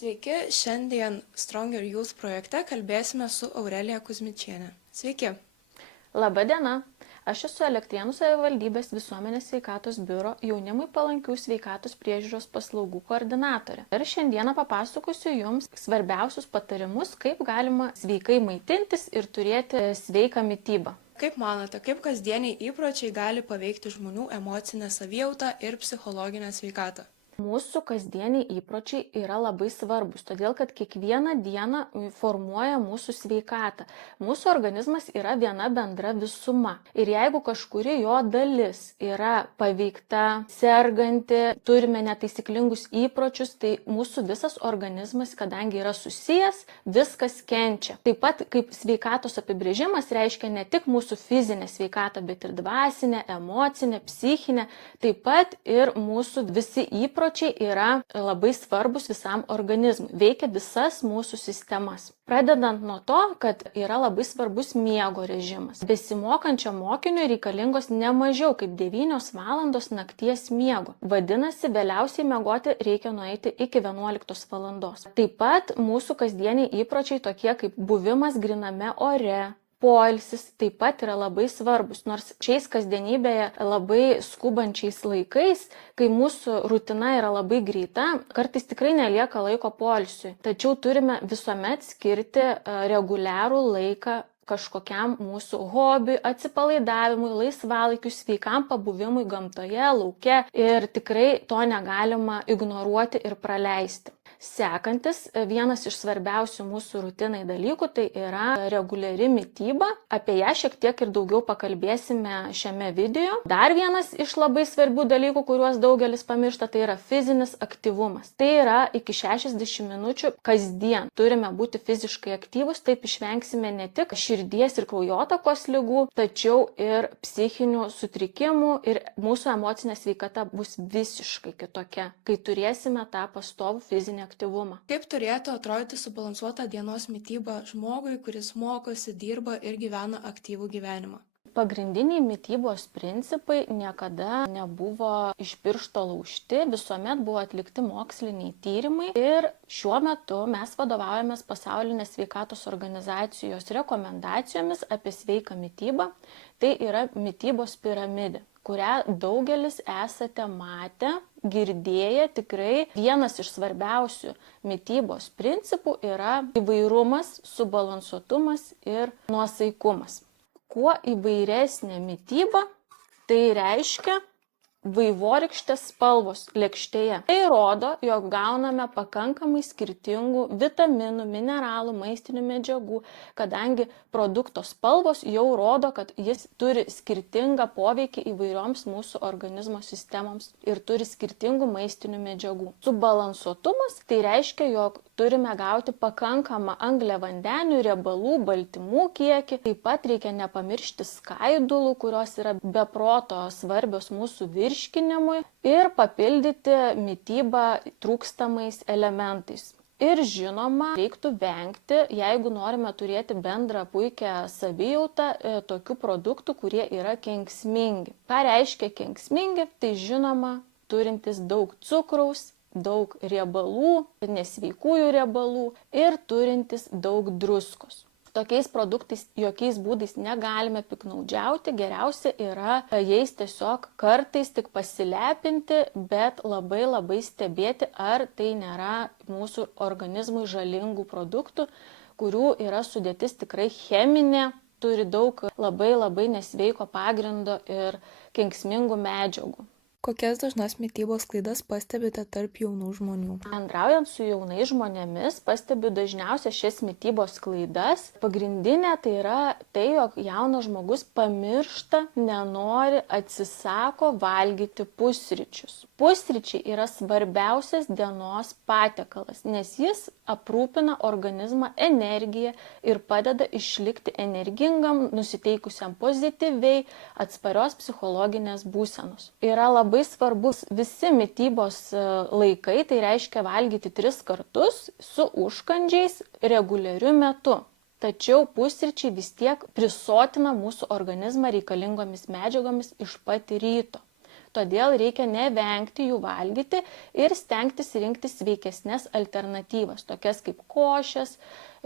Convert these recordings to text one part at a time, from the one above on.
Sveiki, šiandien Stronger Youth projekte kalbėsime su Aurelija Kuzmičienė. Sveiki. Labą dieną. Aš esu Elektrėnų savivaldybės visuomenės sveikatos biuro jaunimui palankių sveikatos priežiūros paslaugų koordinatorė. Ir šiandieną papasakosiu Jums svarbiausius patarimus, kaip galima sveikai maitintis ir turėti sveiką mitybą. Kaip manote, kaip kasdieniai įpročiai gali paveikti žmonių emocinę savijautą ir psichologinę sveikatą? Mūsų kasdieniai įpročiai yra labai svarbus, todėl kad kiekvieną dieną formuoja mūsų sveikatą. Mūsų organizmas yra viena bendra visuma. Ir jeigu kažkuri jo dalis yra paveikta, serganti, turime netaisyklingus įpročius, tai mūsų visas organizmas, kadangi yra susijęs, viskas kenčia. Taip pat kaip sveikatos apibrėžimas reiškia ne tik mūsų fizinę sveikatą, bet ir dvasinę, emocinę, psichinę, taip pat ir mūsų visi įpročiai yra labai svarbus visam organizmui, veikia visas mūsų sistemas. Pradedant nuo to, kad yra labai svarbus miego režimas. Besimokančiam mokiniui reikalingos ne mažiau kaip 9 valandos nakties miego. Vadinasi, vėliausiai miegoti reikia nueiti iki 11 valandos. Taip pat mūsų kasdieniai įpročiai tokie kaip buvimas gryname ore, poilsis taip pat yra labai svarbus, nors šiais kasdienybėje labai skubančiais laikais, kai mūsų rutina yra labai greita, kartais tikrai nelieka laiko poilsiui. Tačiau turime visuomet skirti reguliarų laiką kažkokiam mūsų hobiui, atsipalaidavimui, laisvalaikiui, sveikam pabuvimui gamtoje, lauke ir tikrai to negalima ignoruoti ir praleisti. Sekantis, vienas iš svarbiausių mūsų rutinai dalykų, tai yra reguliari mityba. Apie ją šiek tiek ir daugiau pakalbėsime šiame video. Dar vienas iš labai svarbių dalykų, kuriuos daugelis pamiršta, tai yra fizinis aktyvumas. Tai yra iki 60 minučių kasdien. Turime būti fiziškai aktyvus, taip išvengsime ne tik širdies ir kraujotakos ligų, tačiau ir psichinių sutrikimų ir mūsų emocinė sveikata bus visiškai kitokia, kai turėsime tą pastovų fizinį aktyvumą. Kaip turėtų atrodyti subalansuota dienos mityba žmogui, kuris mokosi, dirba ir gyvena aktyvų gyvenimą? Pagrindiniai mitybos principai niekada nebuvo iš piršto laužti, visuomet buvo atlikti moksliniai tyrimai ir šiuo metu mes vadovaujamės Pasaulinės sveikatos organizacijos rekomendacijomis apie sveiką mitybą. Tai yra mitybos piramidė, kurią daugelis esate matę, girdėję. Tikrai vienas iš svarbiausių mitybos principų yra įvairumas, subalansuotumas ir nuosaikumas. Kuo įvairesnė mityba, tai reiškia vaivorykštės spalvos lėkštėje. Tai rodo, jog gauname pakankamai skirtingų vitaminų, mineralų, maistinių medžiagų, kadangi produkto spalvos jau rodo, kad jis turi skirtingą poveikį įvairioms mūsų organizmo sistemoms ir turi skirtingų maistinių medžiagų. Subalansuotumas tai reiškia, jog turime gauti pakankamą angliavandenių, riebalų, baltymų kiekį. Taip pat reikia nepamiršti skaidulų, kurios yra be proto svarbios mūsų virškinimui, ir papildyti mitybą trūkstamais elementais. Ir žinoma, reiktų vengti, jeigu norime turėti bendrą puikią savijautą, tokių produktų, kurie yra kenksmingi. Ką reiškia kenksmingi? Tai žinoma, turintis daug cukraus, daug riebalų, nesveikųjų riebalų ir turintis daug druskos. Tokiais produktais jokiais būdais negalime piknaudžiauti, geriausia yra jais tiesiog kartais tik pasilepinti, bet labai stebėti, ar tai nėra mūsų organizmui žalingų produktų, kurių yra sudėtis tikrai cheminė, turi daug labai nesveiko pagrindo ir kenksmingų medžiagų. Kokias dažnas mitybos klaidas pastebite tarp jaunų žmonių? Bendraujant su jaunais žmonėmis, pastebiu dažniausia šias mitybos klaidas. Pagrindinė tai yra tai, jog jaunas žmogus pamiršta, nenori, atsisako valgyti pusryčius. Pusryčiai yra svarbiausias dienos patiekalas, nes jis aprūpina organizmą energiją ir padeda išlikti energingam, nusiteikusiam pozityviai, atsparios psichologinės būsenos. Yra labai svarbus visi mitybos laikai, tai reiškia valgyti 3 kartus su užkandžiais reguliariu metu. Tačiau pusryčiai vis tiek prisotina mūsų organizmą reikalingomis medžiagomis iš pat ryto. Todėl reikia nevengti jų valgyti ir stengtis rinktis sveikesnės alternatyvas, tokias kaip košės,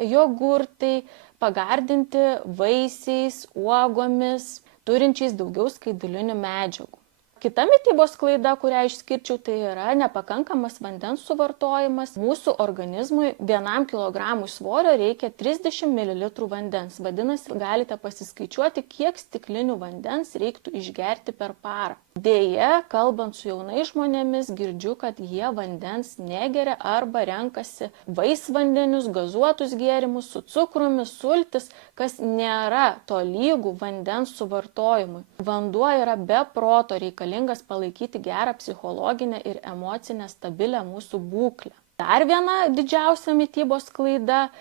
jogurtai, pagardinti vaisiais, uogomis, turinčiais daugiau skaidulinių medžiagų. Kita mitybos klaida, kurią išskirčiau, tai yra nepakankamas vandens suvartojimas. Mūsų organizmui 1 kilogramui svorio reikia 30 ml vandens. Vadinasi, galite pasiskaičiuoti, kiek stiklinių vandens reiktų išgerti per parą. Deja, kalbant su jaunais žmonėmis, girdžiu, kad jie vandens negeria arba renkasi vaisvandenius, gazuotus gėrimus su cukrumi, sultis, kas nėra tolygų vandens suvartojimui. Vanduo yra be proto reikalingas palaikyti gerą psichologinę ir emocinę stabilę mūsų būklę. Dar viena didžiausia mitybos klaida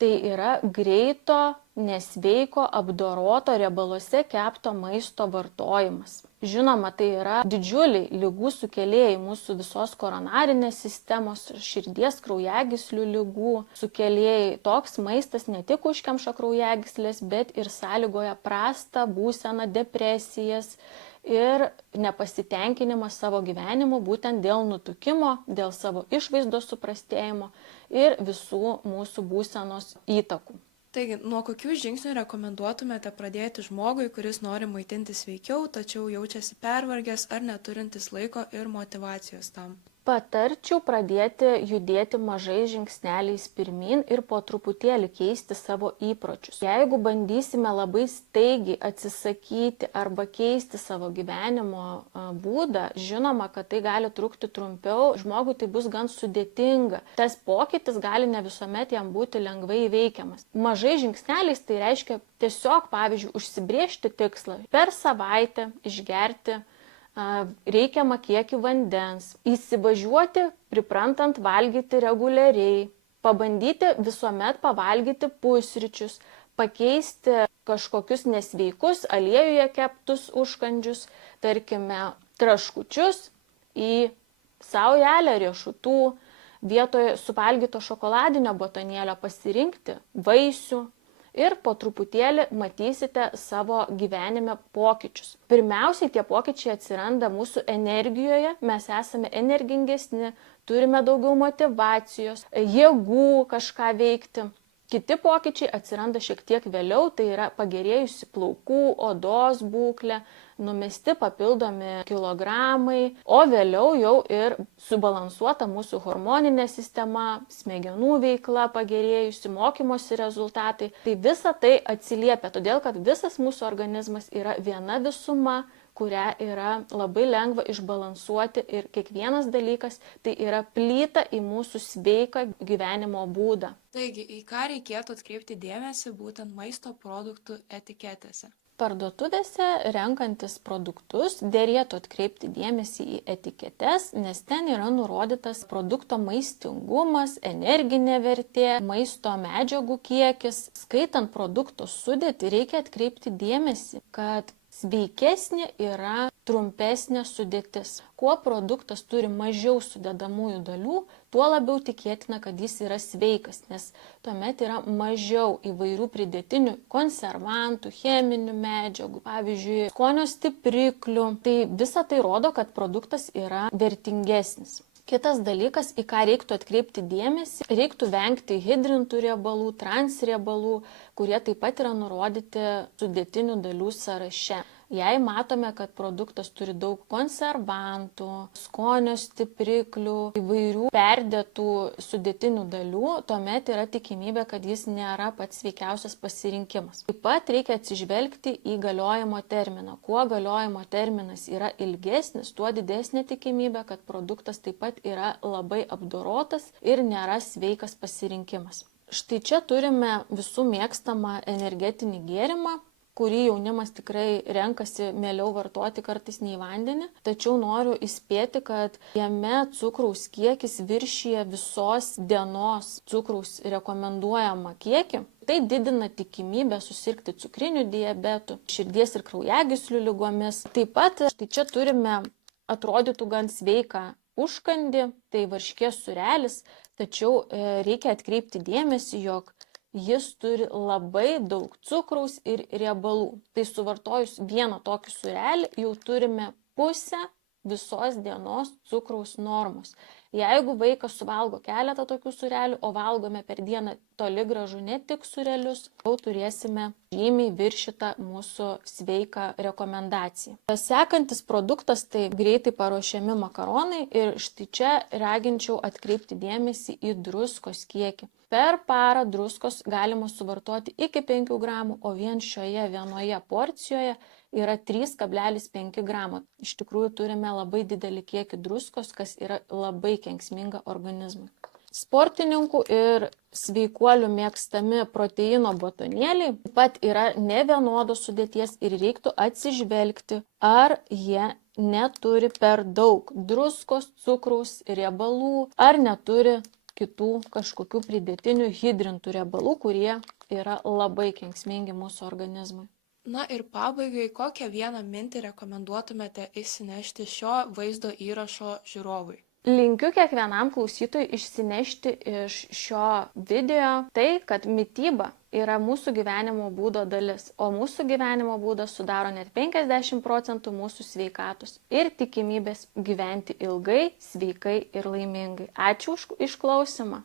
tai yra greito, nesveiko, apdoroto riebaluose kepto maisto vartojimas. Žinoma, tai yra didžiuliai ligų sukėlėjai mūsų visos koronarinės sistemos, širdies kraujagyslių ligų sukėlėjai. Toks maistas ne tik užkemša kraujagyslės, bet ir sąlygoja prastą būseną, depresijas ir nepasitenkinimą savo gyvenimu būtent dėl nutukimo, dėl savo išvaizdos suprastėjimo ir visų mūsų būsenos įtakų. Taigi, nuo kokių žingsnių rekomenduotumėte pradėti žmogui, kuris nori maitintis sveikiau, tačiau jaučiasi pervargęs ar neturintis laiko ir motyvacijos tam? Patarčiau pradėti judėti mažais žingsneliais pirmyn ir po truputėlį keisti savo įpročius. Jeigu bandysime labai staigiai atsisakyti arba keisti savo gyvenimo būdą, žinoma, kad tai gali trukti trumpiau, žmogui tai bus gan sudėtinga. Tas pokytis gali ne visuomet jam būti lengvai įveikiamas. Mažais žingsneliais tai reiškia tiesiog, pavyzdžiui, užsibrėžti tikslą per savaitę išgerti reikiamą kiekį vandens, įsivažiuoti, priprantant valgyti reguliariai, pabandyti visuomet pavalgyti pusryčius, pakeisti kažkokius nesveikus aliejuje keptus užkandžius, tarkime, traškučius į saujelę riešutų, vietoje suvalgyto šokoladinio batonėlio pasirinkti vaisių. Ir po truputėlį matysite savo gyvenime pokyčius. Pirmiausiai tie pokyčiai atsiranda mūsų energijoje, mes esame energingesni, turime daugiau motyvacijos, jėgų kažką veikti. Kiti pokyčiai atsiranda šiek tiek vėliau, tai yra pagerėjusi plaukų, odos būklė, numesti papildomi kilogramai, o vėliau jau ir subalansuota mūsų hormoninė sistema, smegenų veikla pagerėjusi, mokymosi rezultatai. Tai visa tai atsiliepia, todėl kad visas mūsų organizmas yra viena visuma, kurią yra labai lengva išbalansuoti ir kiekvienas dalykas tai yra plyta į mūsų sveiką gyvenimo būdą. Taigi, į ką reikėtų atkreipti dėmesį būtent maisto produktų etiketėse? Parduotuvėse renkantis produktus derėtų atkreipti dėmesį į etiketes, nes ten yra nurodytas produkto maistingumas, energinė vertė, maisto medžiagų kiekis. Skaitant produkto sudėtį reikia atkreipti dėmesį, kad sveikesnė yra trumpesnė sudėtis. Kuo produktas turi mažiau sudedamųjų dalių, tuo labiau tikėtina, kad jis yra sveikas, nes tuomet yra mažiau įvairių pridėtinių konservantų, cheminių medžiagų, pavyzdžiui, skonio stipriklių. Tai visa tai rodo, kad produktas yra vertingesnis. Kitas dalykas, į ką reiktų atkreipti dėmesį, reiktų vengti hidrintų riebalų, transriebalų, kurie taip pat yra nurodyti sudėtinių dalių sąraše. Jei matome, kad produktas turi daug konservantų, skonio stipriklių, įvairių perdėtų sudėtinių dalių, tuomet yra tikimybė, kad jis nėra pats sveikiausias pasirinkimas. Taip pat reikia atsižvelgti į galiojimo terminą. Kuo galiojimo terminas yra ilgesnis, tuo didesnė tikimybė, kad produktas taip pat yra labai apdorotas ir nėra sveikas pasirinkimas. Štai čia turime visų mėgstamą energetinį gėrimą, kurį jaunimas tikrai renkasi mieliau vartoti kartais nei vandenį. Tačiau noriu įspėti, kad jame cukraus kiekis viršija visos dienos cukraus rekomenduojamą kiekį. Tai didina tikimybę susirgti cukriniu diabetu, širdies ir kraujagyslių ligomis. Taip pat štai čia turime atrodytų gan sveiką užkandį, tai varškės sūrelis, tačiau reikia atkreipti dėmesį, jog jis turi labai daug cukraus ir riebalų. Tai suvartojus vieną tokį sūrelį jau turime pusę visos dienos cukraus normos. Jeigu vaikas suvalgo keletą tokių sūrelių, o valgome per dieną toli gražu ne tik sūrelius, jau turėsime žymiai viršytą mūsų sveiką rekomendaciją. Sekantis produktas tai greitai paruošiami makaronai ir štai čia raginčiau atkreipti dėmesį į druskos kiekį. Per parą druskos galima suvartoti iki 5 gramų, o vien šioje vienoje porcijoje yra 3,5 gramo. Iš tikrųjų turime labai didelį kiekį druskos, kas yra labai kenksminga organizmui. Sportininkų ir sveikuolių mėgstami proteino batonėliai taip pat yra nevienodos sudėties ir reiktų atsižvelgti, ar jie neturi per daug druskos, cukraus, riebalų, ar neturi kitų kažkokių pridėtinių hidrintų riebalų, kurie yra labai kenksmingi mūsų organizmui. Na ir pabaigai, kokią vieną mintį rekomenduotumėte įsinešti šio vaizdo įrašo žiūrovui? Linkiu kiekvienam klausytojui išsinešti iš šio video tai, kad mityba yra mūsų gyvenimo būdo dalis, o mūsų gyvenimo būdas sudaro net 50% mūsų sveikatos ir tikimybės gyventi ilgai, sveikai ir laimingai. Ačiū už išklausymą.